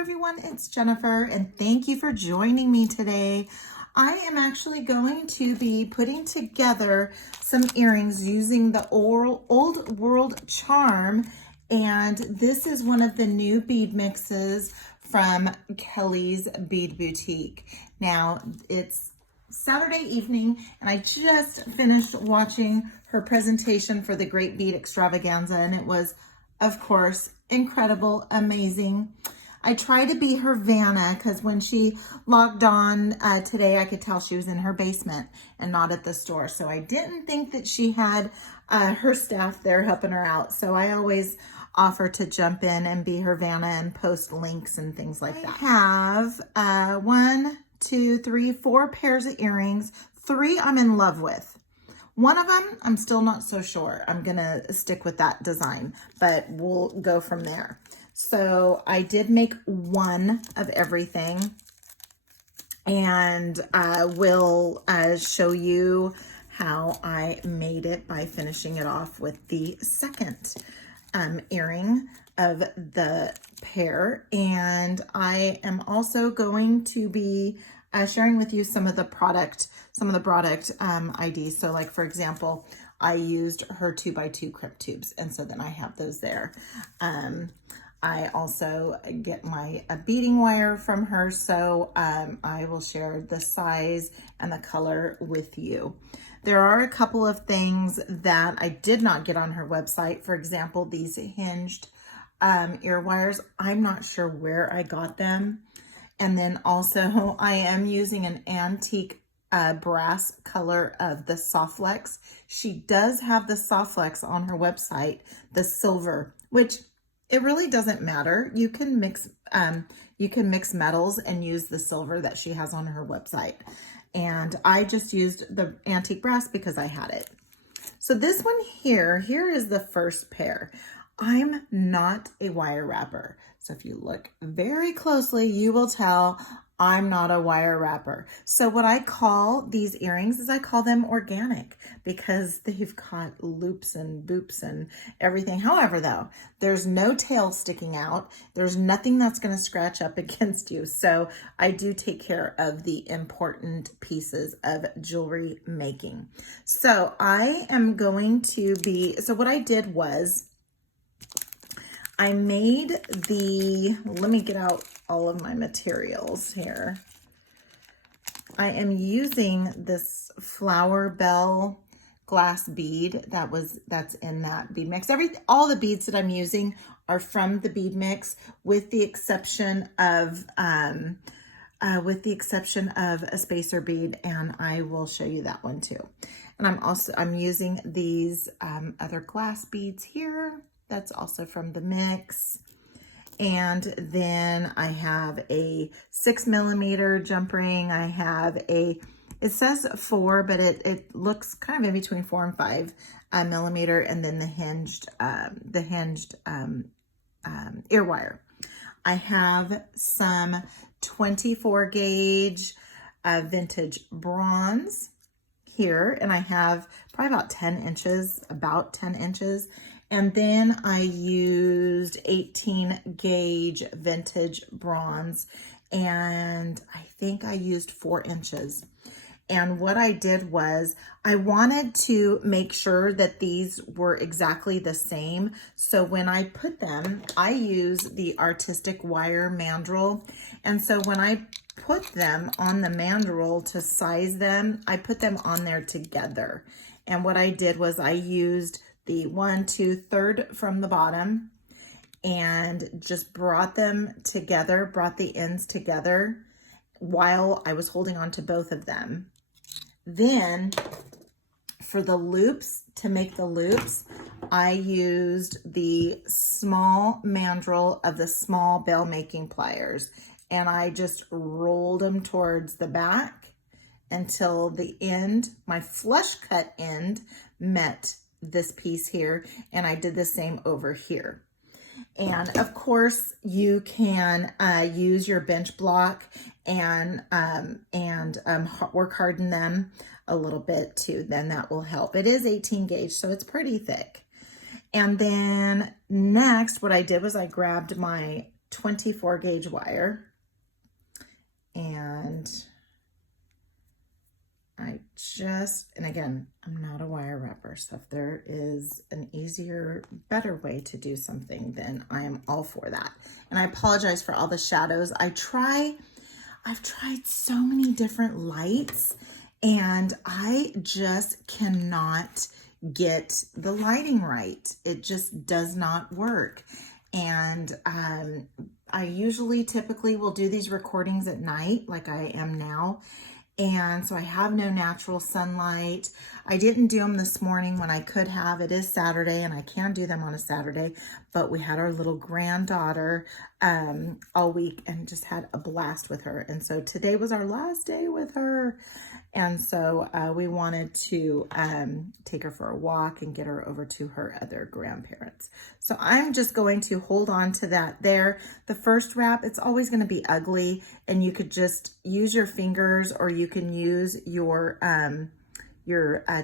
everyone, it's Jennifer and thank you for joining me today. I am actually going to be putting together some earrings using the Old World charm, and this is one of the new bead mixes from Kellie's Bead Boutique. Now it's Saturday evening and I just finished watching her presentation for the Great Bead Extravaganza, and it was, of course, incredible, amazing. I try to be her Vanna because when she logged on today, I could tell she was in her basement and not at the store. So I didn't think that she had her staff there helping her out. So I always offer to jump in and be her Vanna and post links and things like that. I have 1, 2, 3, 4 pairs of earrings. 3 I'm in love with. One of them, I'm still not so sure. I'm gonna stick with that design, but we'll go from there. So I did make one of everything, and I will show you how I made it by finishing it off with the second earring of the pair. And I am also going to be sharing with you some of the product IDs. So like, for example, I used her 2x2 crimp tubes, and so then I have those there. I also get my beading wire from her, so I will share the size and the color with you. There are a couple of things that I did not get on her website. For example, these hinged ear wires. I'm not sure where I got them. And then also I am using an antique brass color of the Soft Flex. She does have the Soft Flex on her website, the silver, which it really doesn't matter. You can mix metals and use the silver that she has on her website. And I just used the antique brass because I had it. So this one here is the first pair. I'm not a wire wrapper. So if you look very closely, you will tell I'm not a wire wrapper. So what I call these earrings is I call them organic because they've got loops and boops and everything. However, though, there's no tail sticking out. There's nothing that's going to scratch up against you. So I do take care of the important pieces of jewelry making. So I am going to be, so what I did was I made let me get out all of my materials here. I am using this flower bell glass bead that's in that bead mix. All the beads that I'm using are from the bead mix, with the exception of a spacer bead, and I will show you that one too. And I'm using these other glass beads here. That's also from the mix. And then I have a 6mm jump ring. I have it says 4, but it looks kind of in between 4 and 5 millimeter. And then the hinged ear wire. I have some 24 gauge vintage bronze here. And I have probably about 10 inches. And then I used 18 gauge vintage bronze, and I think I used 4 inches. And what I did was I wanted to make sure that these were exactly the same. So when I put them, I use the artistic wire mandrel. And so when I put them on the mandrel to size them, I put them on there together. And what I did was I used the 1, 2, 3rd from the bottom and just brought them together, brought the ends together while I was holding on to both of them. Then for the loops, to make the loops, I used the small mandrel of the small bell making pliers, and I just rolled them towards the back until the end, my flush cut end, met this piece here, and I did the same over here. And of course you can use your bench block and work harden them a little bit too, then that will help. It is 18 gauge, so it's pretty thick. And then next, what I did was I grabbed my 24 gauge wire. And and again, I'm not a wire wrapper, so if there is an easier, better way to do something, then I am all for that. And I apologize for all the shadows. I've tried so many different lights, and I just cannot get the lighting right. It just does not work. And I typically will do these recordings at night like I am now. And so I have no natural sunlight. I didn't do them this morning when I could have. It is Saturday and I can do them on a Saturday, but we had our little granddaughter all week and just had a blast with her. And so today was our last day with her. And so we wanted to take her for a walk and get her over to her other grandparents. So I'm just going to hold on to that there. The first wrap, it's always going to be ugly, and you could just use your fingers, or you can use your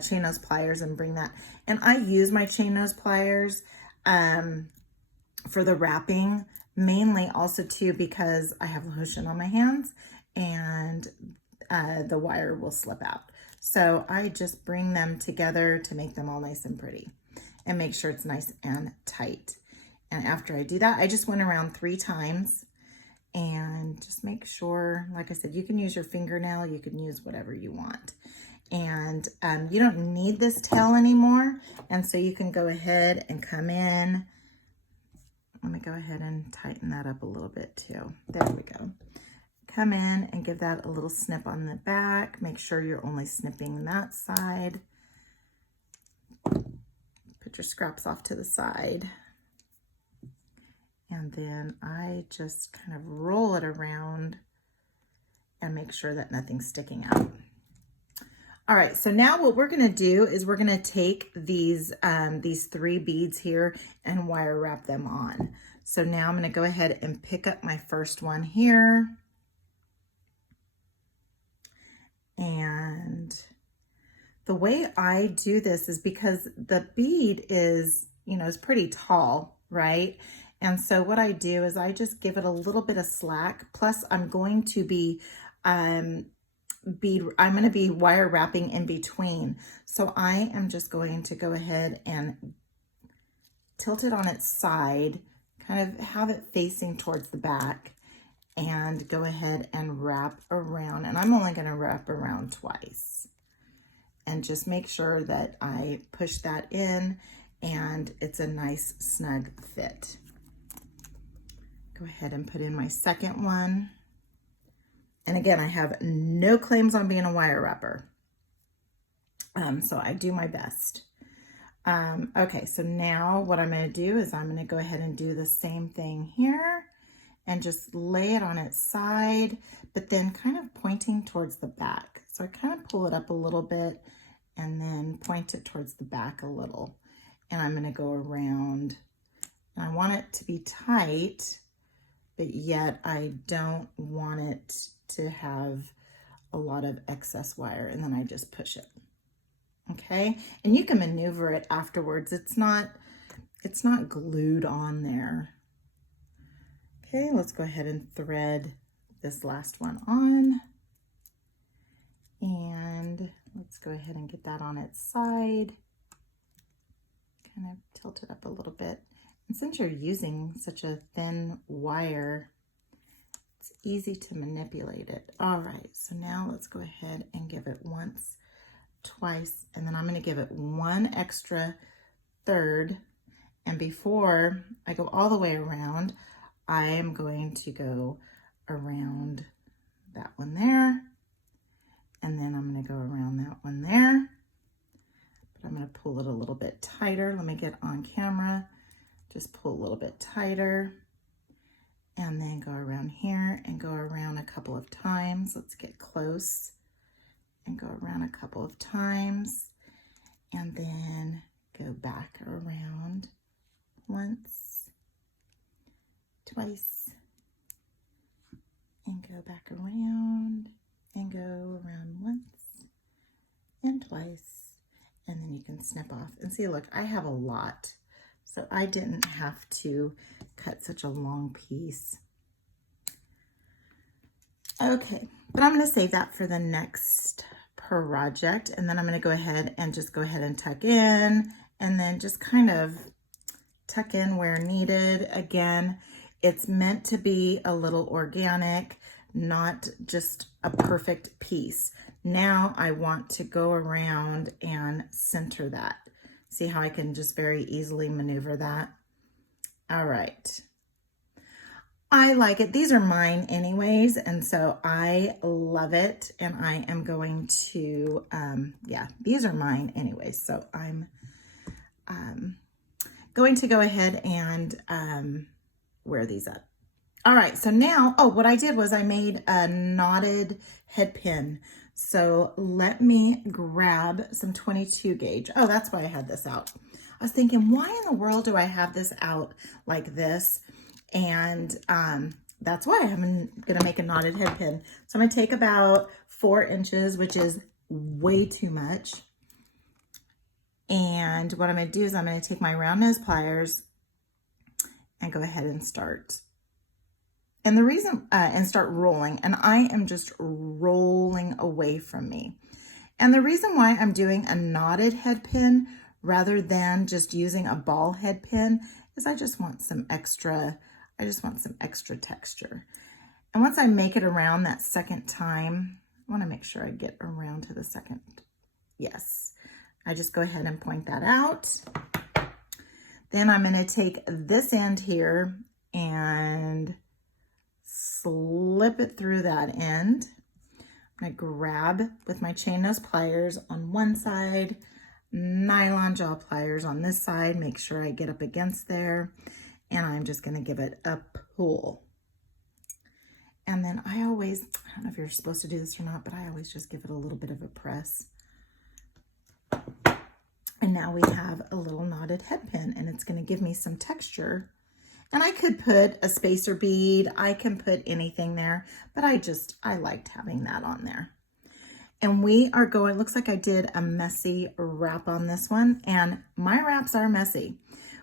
chain nose pliers and bring that. And I use my chain nose pliers for the wrapping, mainly also too because I have lotion on my hands and the wire will slip out. So I just bring them together to make them all nice and pretty and make sure it's nice and tight. And after I do that, I just went around 3 times and just make sure, like I said, you can use your fingernail, you can use whatever you want. And you don't need this tail anymore. And so you can go ahead and come in. Let me go ahead and tighten that up a little bit too. There we go. Come in and give that a little snip on the back. Make sure you're only snipping that side. Put your scraps off to the side. And then I just kind of roll it around and make sure that nothing's sticking out. All right, so now what we're gonna do is we're gonna take these 3 beads here and wire wrap them on. So now I'm gonna go ahead and pick up my first one here. And the way I do this is because the bead is, is pretty tall, right? And so what I do is I just give it a little bit of slack. Plus I'm going to be, I'm going to be wire wrapping in between. So I am just going to go ahead and tilt it on its side, kind of have it facing towards the back, and go ahead and wrap around. And I'm only going to wrap around twice. And just make sure that I push that in and it's a nice snug fit. Go ahead and put in my second one. And again, I have no claims on being a wire wrapper. So I do my best. Okay, so now what I'm going to do is I'm going to go ahead and do the same thing here and just lay it on its side, but then kind of pointing towards the back. So I kind of pull it up a little bit and then point it towards the back a little. And I'm going to go around. And I want it to be tight, but yet I don't want it to have a lot of excess wire. And then I just push it. Okay, and you can maneuver it afterwards. It's not glued on there. Okay, let's go ahead and thread this last one on. And let's go ahead and get that on its side. Kind of tilt it up a little bit. And since you're using such a thin wire, it's easy to manipulate it. All right, so now let's go ahead and give it once, twice, and then I'm going to give it one extra third. And before I go all the way around, I am going to go around that one there, and then I'm going to go around that one there, but I'm going to pull it a little bit tighter. Let me get on camera. Just pull a little bit tighter, and then go around here and go around a couple of times. Let's get close and go around a couple of times, and then go back around once, twice, and go back around and go around once and twice, and then you can snip off. And see, look, I have a lot, so I didn't have to cut such a long piece. Okay, but I'm going to save that for the next project, and then I'm going to go ahead and just go ahead and tuck in, and then just kind of tuck in where needed. Again, it's meant to be a little organic, not just a perfect piece. Now I want to go around and center that. See how I can just very easily maneuver that? All right. I like it. These are mine anyways, and so I love it, and I am going to, yeah, these are mine anyways, so I'm going to go ahead and wear these up. All right, so now, oh, what I did was I made a knotted head pin. So let me grab some 22 gauge. Oh, that's why I had this out. I was thinking, why in the world do I have this out like this? And that's why I'm gonna make a knotted head pin. So I'm gonna take about 4 inches, which is way too much. And what I'm gonna do is I'm gonna take my round nose pliers and go ahead and start. And the reason, and start rolling, and I am just rolling away from me. And the reason why I'm doing a knotted head pin rather than just using a ball head pin is I just want some extra texture. And once I make it around that second time, I want to make sure I get around to the second. Yes, I just go ahead and point that out. Then I'm going to take this end here and slip it through that end. I'm going to grab with my chain nose pliers on one side, nylon jaw pliers on this side, make sure I get up against there, and I'm just going to give it a pull. And then I don't know if you're supposed to do this or not, but I always just give it a little bit of a press. And now we have a little knotted head pin, and it's going to give me some texture. And I could put a spacer bead, I can put anything there, but I liked having that on there. And we are going, looks like I did a messy wrap on this one, and my wraps are messy.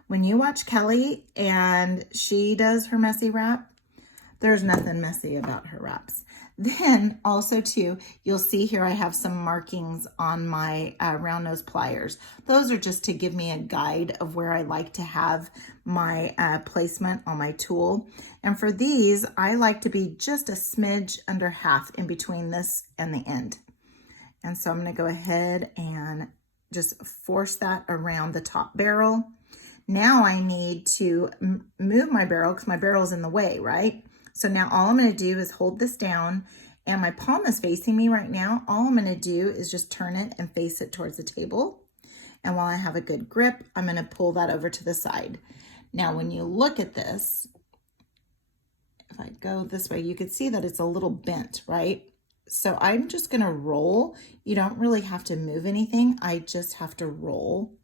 When you watch Kellie and she does her messy wrap, there's nothing messy about her wraps. Then also too, you'll see here I have some markings on my round nose pliers. Those are just to give me a guide of where I like to have my placement on my tool. And for these, I like to be just a smidge under half in between this and the end. And so I'm going to go ahead and just force that around the top barrel. Now I need to move my barrel because my barrel is in the way, right? So now all I'm going to do is hold this down, and my palm is facing me right now. All I'm going to do is just turn it and face it towards the table. And while I have a good grip, I'm going to pull that over to the side. Now, when you look at this, if I go this way, you could see that it's a little bent, right? So I'm just going to roll. You don't really have to move anything. I just have to roll.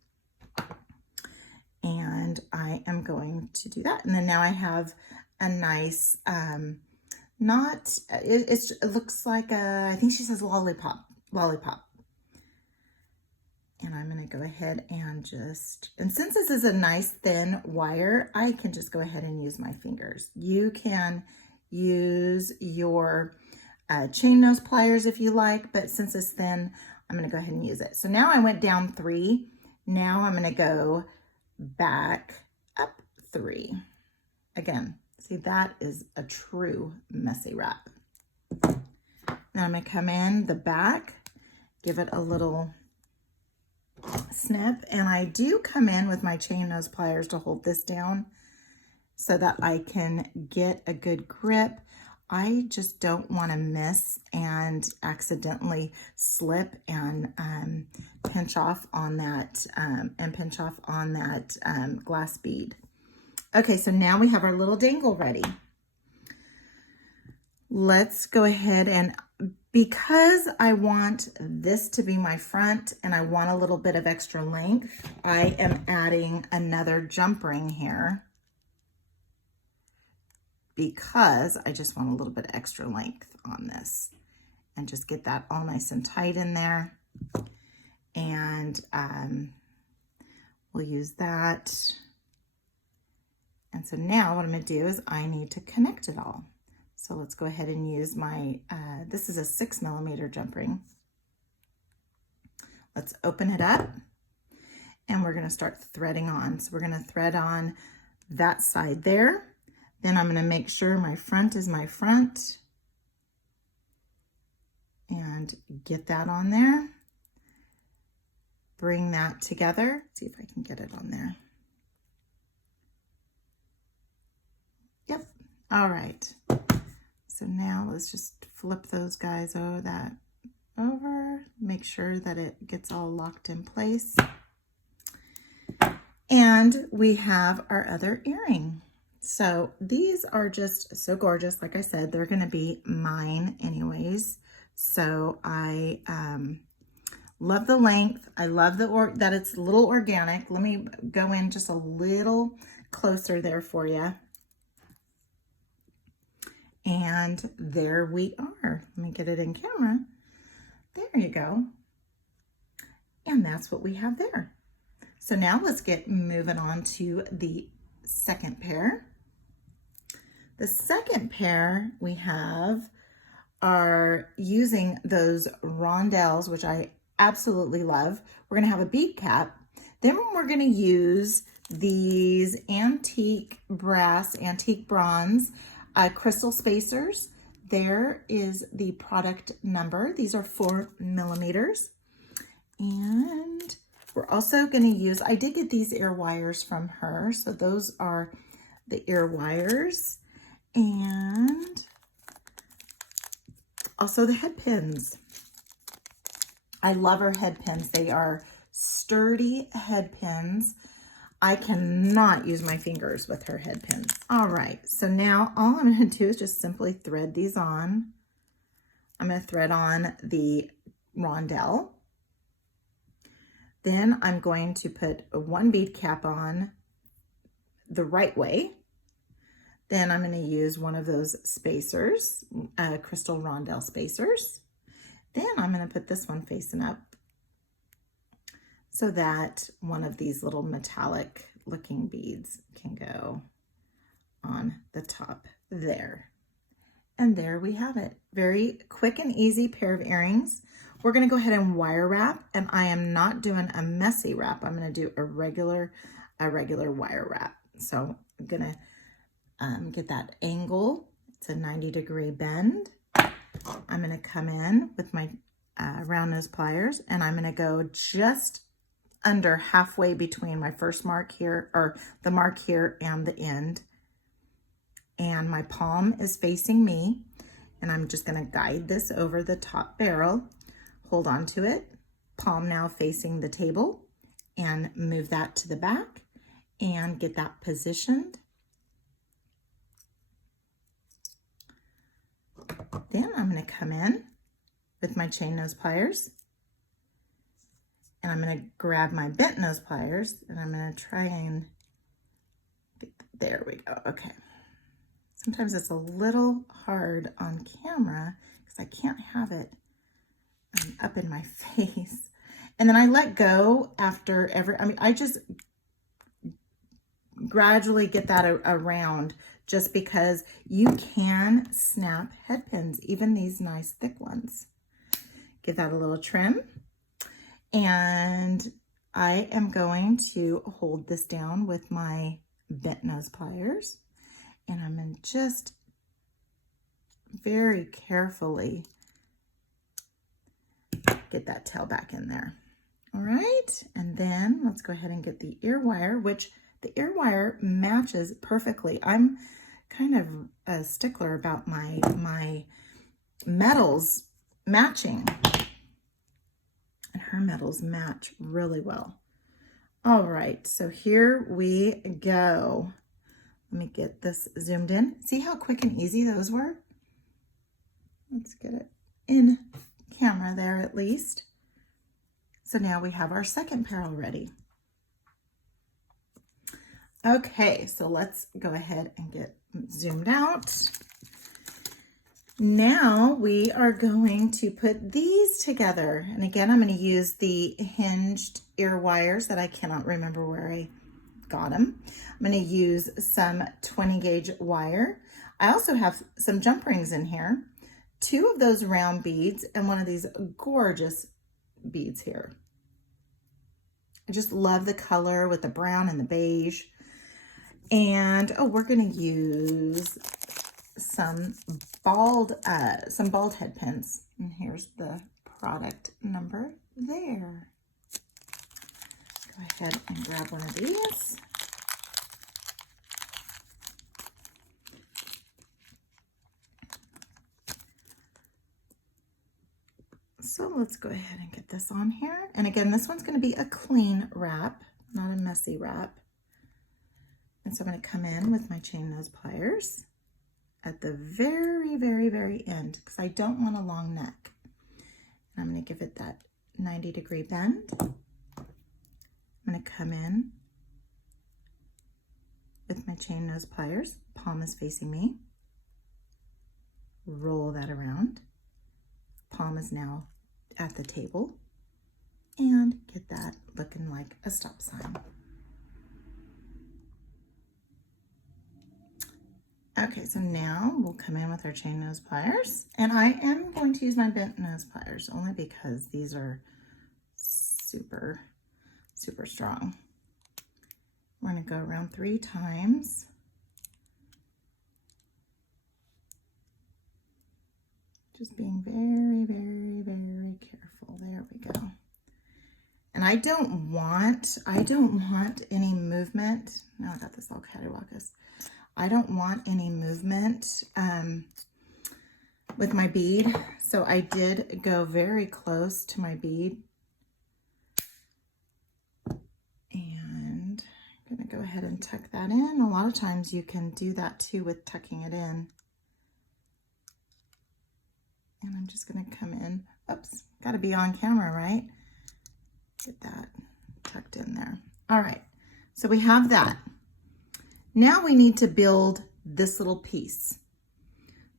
And I am going to do that. And then now I have a nice, it looks like I think she says lollipop. And I'm going to go ahead and and since this is a nice thin wire, I can just go ahead and use my fingers. You can use your chain nose pliers if you like, but since it's thin, I'm going to go ahead and use it. So now I went down 3. Now I'm going to go back up 3. Again, see, that is a true messy wrap. Now I'm going to come in the back, give it a little snip, and I do come in with my chain nose pliers to hold this down so that I can get a good grip. I just don't want to miss and accidentally slip and pinch off on that glass bead. Okay, so now we have our little dangle ready. Let's go ahead, and because I want this to be my front and I want a little bit of extra length, I am adding another jump ring here because I just want a little bit extra length on this, and just get that all nice and tight in there. And we'll use that. And so now what I'm going to do is I need to connect it all. So let's go ahead and use my, this is a 6mm jump ring. Let's open it up and we're gonna start threading on. So we're gonna thread on that side there. Then I'm gonna make sure my front is my front and get that on there. Bring that together. See if I can get it on there. Yep, all right. So now let's just flip those guys over, make sure that it gets all locked in place. And we have our other earring. So these are just so gorgeous. Like I said, they're gonna be mine anyways. So I love the length. I love that it's a little organic. Let me go in just a little closer there for you. And there we are. Let me get it in camera. There you go. And that's what we have there. So now let's get moving on to the second pair. The second pair we have are using those rondelles, which I absolutely love. We're gonna have a bead cap. Then we're gonna use these antique bronze crystal spacers. There is the product number. These are 4mm. And we're also going to use, I did get these ear wires from her. So those are the ear wires. And also the head pins. I love her head pins. They are sturdy head pins. I cannot use my fingers with her head pins. All right, so now all I'm gonna do is just simply thread these on. I'm gonna thread on the rondelle. Then I'm going to put one bead cap on the right way. Then I'm gonna use one of those spacers, crystal rondelle spacers. Then I'm gonna put this one facing up, so that one of these little metallic looking beads can go on the top there. And there we have it. Very quick and easy pair of earrings. We're gonna go ahead and wire wrap, and I am not doing a messy wrap. I'm gonna do a regular wire wrap. So I'm gonna get that angle. It's a 90-degree bend. I'm gonna come in with my round nose pliers, and I'm gonna go just under halfway between my first mark here, or the mark here and the end. And my palm is facing me, and I'm just gonna guide this over the top barrel, hold on to it, palm now facing the table, and move that to the back and get that positioned. Then I'm gonna come in with my chain nose pliers, and I'm gonna grab my bent nose pliers, and I'm gonna try and there we go. Okay. Sometimes it's a little hard on camera because I can't have it up in my face. And then I let go after I just gradually get that around, just because you can snap head pins, even these nice thick ones. Give that a little trim. And I am going to hold this down with my bent nose pliers, and I'm going to just very carefully get that tail back in there. All right, and then let's go ahead and get the ear wire, which the ear wire matches perfectly. I'm kind of a stickler about my metals matching, and her metals match really well. All right, so here we go. Let me get this zoomed in. See how quick and easy those were? Let's get it in camera there at least. So now we have our second pair already. Okay, so let's go ahead and get zoomed out. Now we are going to put these together. And again, I'm going to use the hinged ear wires that I cannot remember where I got them. I'm going to use some 20 gauge wire. I also have some jump rings in here, 2 of those round beads, and one of these gorgeous beads here. I just love the color with the brown and the beige. And oh, we're going to use some bald head pins. And here's the product number there. Go ahead and grab one of these. So let's go ahead and get this on here. And again, this one's going to be a clean wrap, not a messy wrap. And so I'm going to come in with my chain nose pliers at the very, very, very end because I don't want a long neck. And I'm going to give it that 90-degree bend. I'm going to come in with my chain nose pliers, palm is facing me, roll that around, palm is now at the table, and get that looking like a stop sign. Okay, so now we'll come in with our chain nose pliers, and I am going to use my bent nose pliers only because these are super, super strong. We're going to go around 3 times. Just being very, very, very careful. There we go. And I don't want any movement. Now I got this all cattywampus. I don't want any movement with my bead. So I did go very close to my bead. And I'm going to go ahead and tuck that in. A lot of times you can do that too with tucking it in. And I'm just going to come in. Oops, got to be on camera, right? Get that tucked in there. All right, so we have that. Now we need to build this little piece.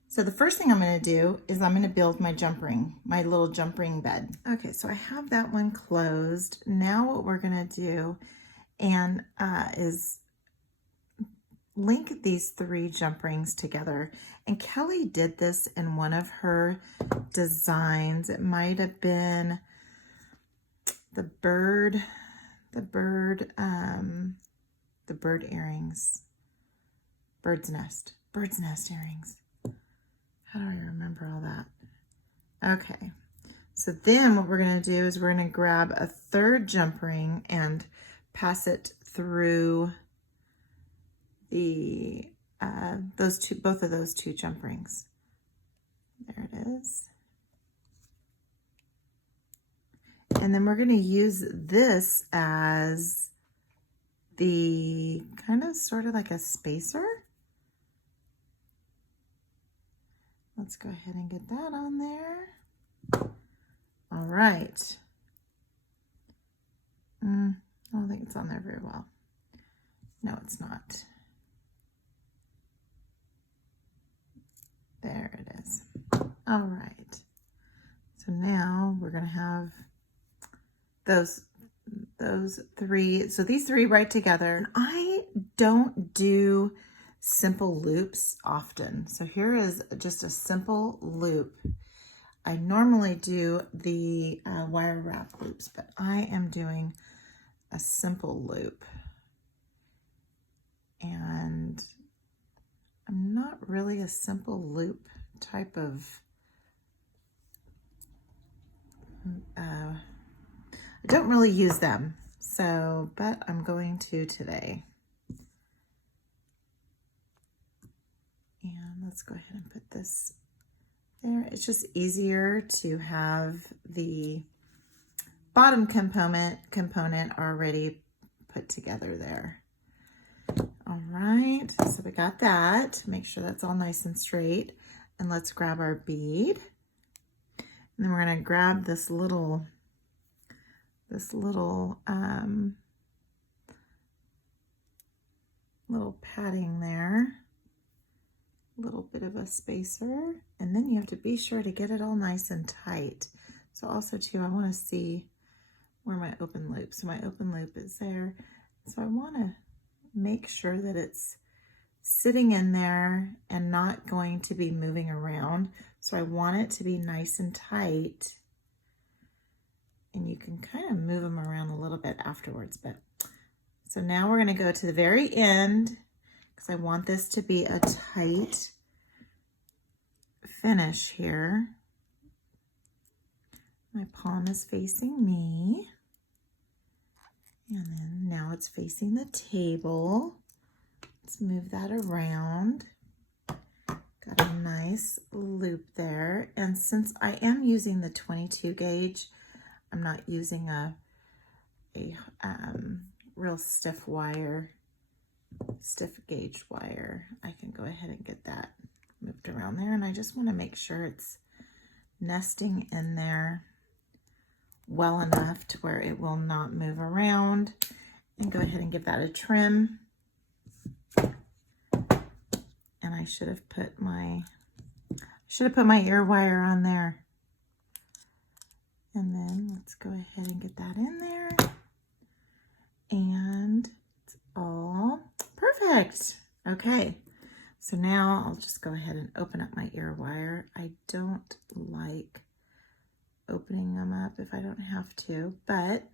So the first thing I'm going to do is I'm going to build my jump ring, my little jump ring bed. Okay, so I have that one closed. Now what we're going to do is link these 3 jump rings together. And Kelly did this in one of her designs. It might have been the bird earrings, bird's nest earrings. How do I remember all that? Okay, so then what we're going to do is we're going to grab a 3rd jump ring and pass it through the both of those 2 jump rings. There it is. And then we're going to use this as the kind of sort of like a spacer. Let's go ahead and get that on there. All right. I don't think it's on there very well. No, it's not. There it is. All right. So now we're going to have those 3. So these 3 right together. I don't do simple loops often. So here is just a simple loop. I normally do the wire wrap loops, but I am doing a simple loop. And I'm not really a simple loop type of, I don't really use them, so, but I'm going to today. And let's go ahead and put this there. It's just easier to have the bottom component already put together there. All right, so we got that. Make sure that's all nice and straight. And let's grab our bead. And then we're going to grab this little padding there. A little bit of a spacer. And then you have to be sure to get it all nice and tight. So also too, I want to see where my open loop. So my open loop is there. So I want to make sure that it's sitting in there and not going to be moving around. So I want it to be nice and tight. And you can kind of move them around a little bit afterwards. But so now we're going to go to the very end because I want this to be a tight finish here. My palm is facing me. And then now it's facing the table. Let's move that around. Got a nice loop there. And since I am using the 22 gauge, I'm not using a real stiff gauge wire. I can go ahead and get that moved around there. And I just want to make sure it's nesting in there well enough to where it will not move around. And go ahead and give that a trim. And I should have put my ear wire on there. And then let's go ahead and get that in there. And it's all perfect. Okay, so now I'll just go ahead and open up my ear wire. I don't like opening them up if I don't have to, but,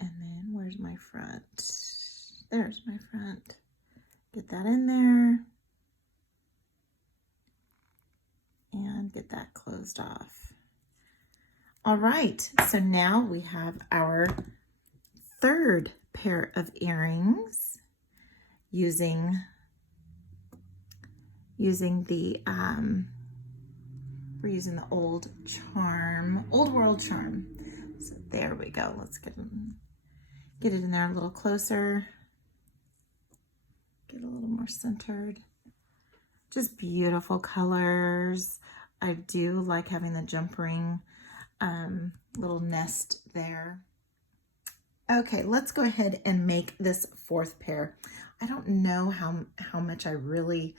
and then where's my front? There's my front. Get that in there and get that closed off. All right, so now we have our third pair of earrings using the we're using the old world charm. So there we go. Let's get it in there a little closer. Get a little more centered. Just beautiful colors. I do like having the jump ring little nest there. Okay, let's go ahead and make this fourth pair. I don't know how much I really,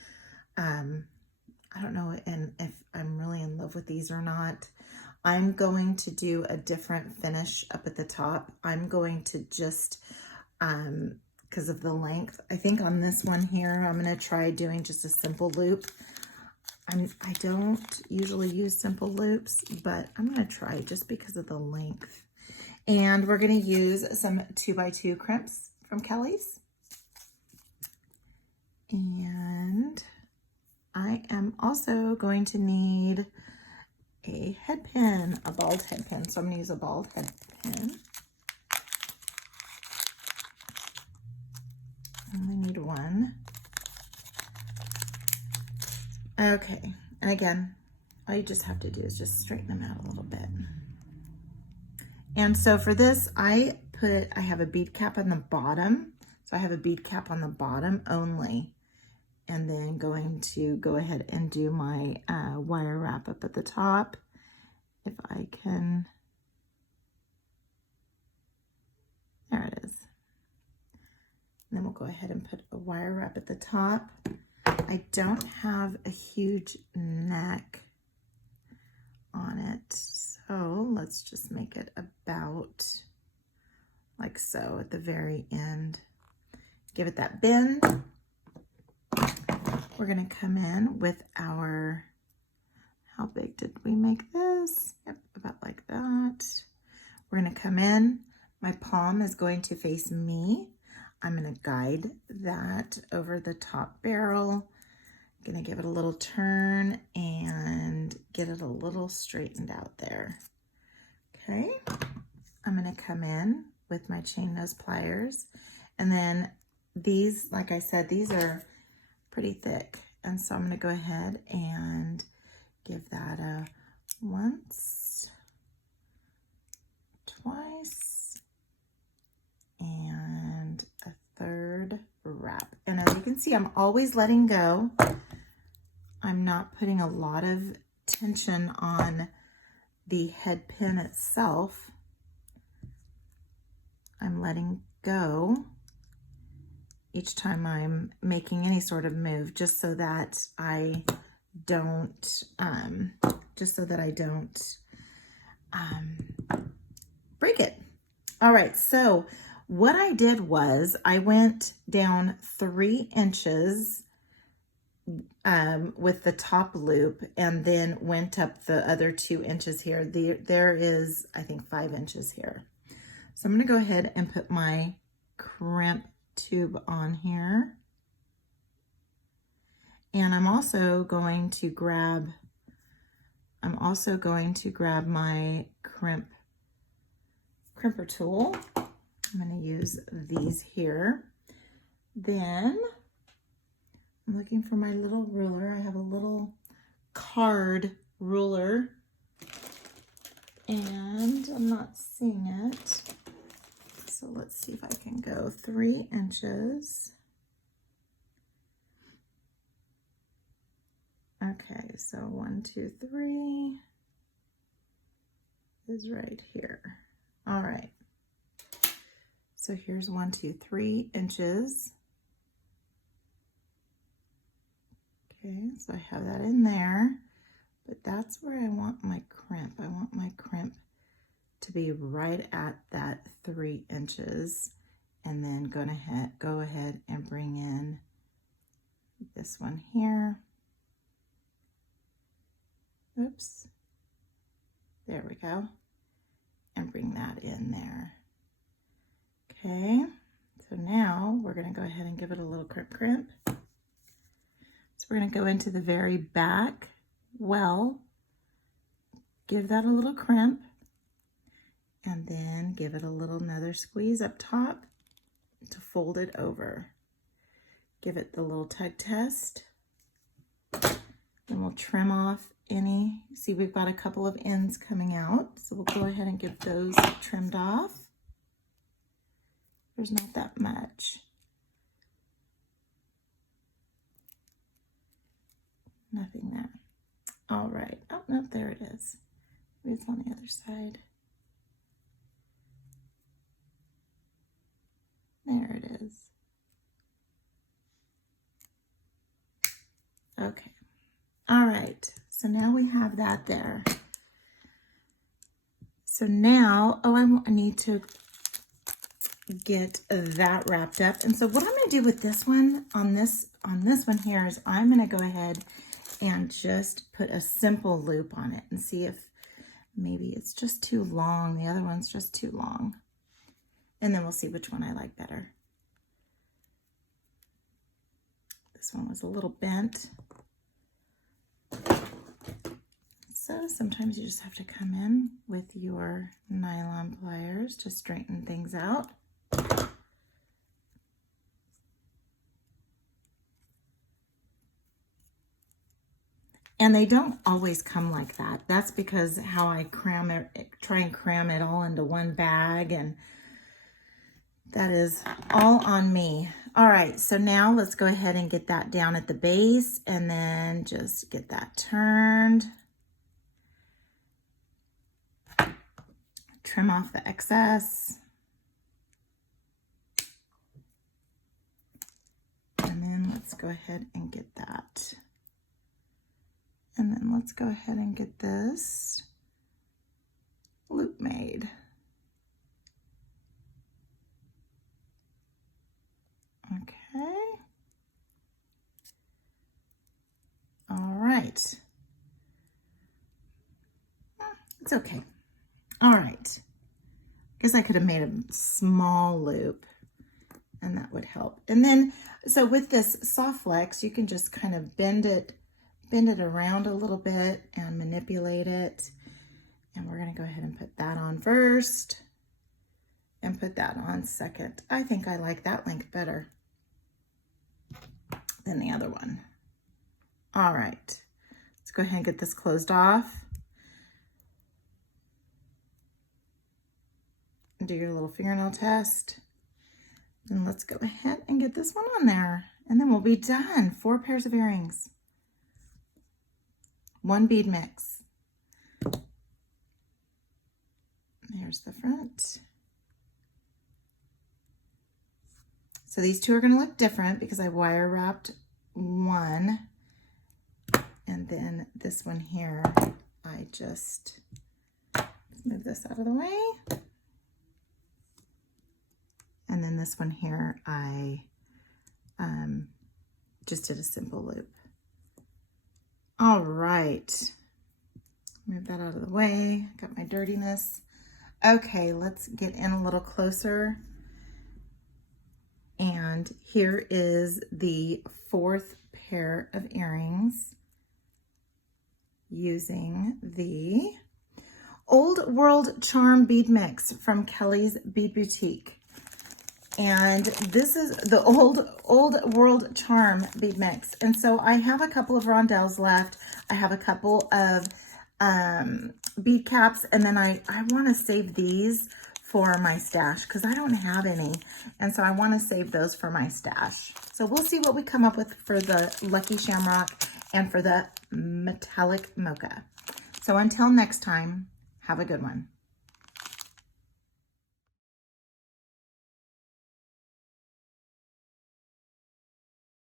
I don't know if I'm really in love with these or not. I'm going to do a different finish up at the top. I'm going to just, because of the length, I think on this one here, I'm going to try doing just a simple loop. I don't usually use simple loops, but I'm going to try just because of the length. And we're going to use some 2x2 crimps from Kellie's. And I am also going to need a head pin, a bald head pin. So I'm going to use a bald head pin. I only need one. Okay, and again, all you just have to do is just straighten them out a little bit. And so for this, I have a bead cap on the bottom. So I have a bead cap on the bottom only. And then going to go ahead and do my wire wrap up at the top. If I can, there it is. And then we'll go ahead and put a wire wrap at the top. I don't have a huge neck on it, so let's just make it about like so at the very end. Give it that bend. We're going to come in with our, how big did we make this? Yep, about like that. We're going to come in. My palm is going to face me. I'm going to guide that over the top barrel. I'm going to give it a little turn and get it a little straightened out there. Okay. I'm going to come in with my chain nose pliers. And then these, like I said, these are pretty thick. And so I'm going to go ahead and give that a once, twice, and a third wrap. And as you can see, I'm always letting go. I'm not putting a lot of tension on the head pin itself. I'm letting go each time I'm making any sort of move, just so that I don't, break it. All right, so what I did was I went down 3 inches with the top loop and then went up the other 2 inches here. There is, I think, 5 inches here. So I'm going to go ahead and put my crimp tube on here. And I'm also going to grab my crimper tool. I'm going to use these here. Then I'm looking for my little ruler. I have a little card ruler and I'm not seeing it. So let's see if I can go 3 inches. Okay, so 1, 2, 3 is right here. All right. So here's 1, 2, 3 inches. Okay, so I have that in there, but that's where I want my crimp. I want my crimp to be right at that 3 inches, and then go ahead and bring in this one here. Oops, there we go, and bring that in there. Okay, so now we're going to go ahead and give it a little crimp. So we're going to go into the very back well, give that a little crimp, and then give it another squeeze up top to fold it over. Give it the little tug test. Then we'll trim off any, see we've got a couple of ends coming out, so we'll go ahead and get those trimmed off. There's not that much. Nothing there. All right. Oh, no, there it is. Maybe it's on the other side. There it is. Okay. All right. So now we have that there. So now, I need to get that wrapped up. And so what I'm going to do with this one, on this one here, is I'm going to go ahead and just put a simple loop on it and see if maybe it's just too long. The other one's just too long. And then we'll see which one I like better. This one was a little bent. So sometimes you just have to come in with your nylon pliers to straighten things out. And they don't always come like that. That's because how I try and cram it all into one bag, and that is all on me. All right, so now let's go ahead and get that down at the base and then just get that turned. Trim off the excess. And then let's go ahead and get that. And then let's go ahead and get this loop made. Okay. All right. It's okay. All right. Guess I could have made a small loop and that would help. And then, so with this soft flex, you can just kind of bend it around a little bit and manipulate it. And we're going to go ahead and put that on first and put that on second. I think I like that length better than the other one. All right, let's go ahead and get this closed off. Do your little fingernail test. And let's go ahead and get this one on there. And then we'll be done. 4 pairs of earrings. 1 bead mix. There's the front. So these two are going to look different because I wire wrapped one. And then this one here, I just move this out of the way. And then this one here, I just did a simple loop. All right, move that out of the way. Got my dirtiness. Okay, let's get in a little closer. And here is the 4th pair of earrings using the Old World Charm Bead Mix from Kellie's Bead Boutique. And this is the Old World Charm Bead Mix. And so I have a couple of rondelles left. I have a couple of bead caps, and then I want to save these for my stash because I don't have any. And so I want to save those for my stash. So we'll see what we come up with for the Lucky Shamrock and for the Metallic Mocha. So until next time, have a good one.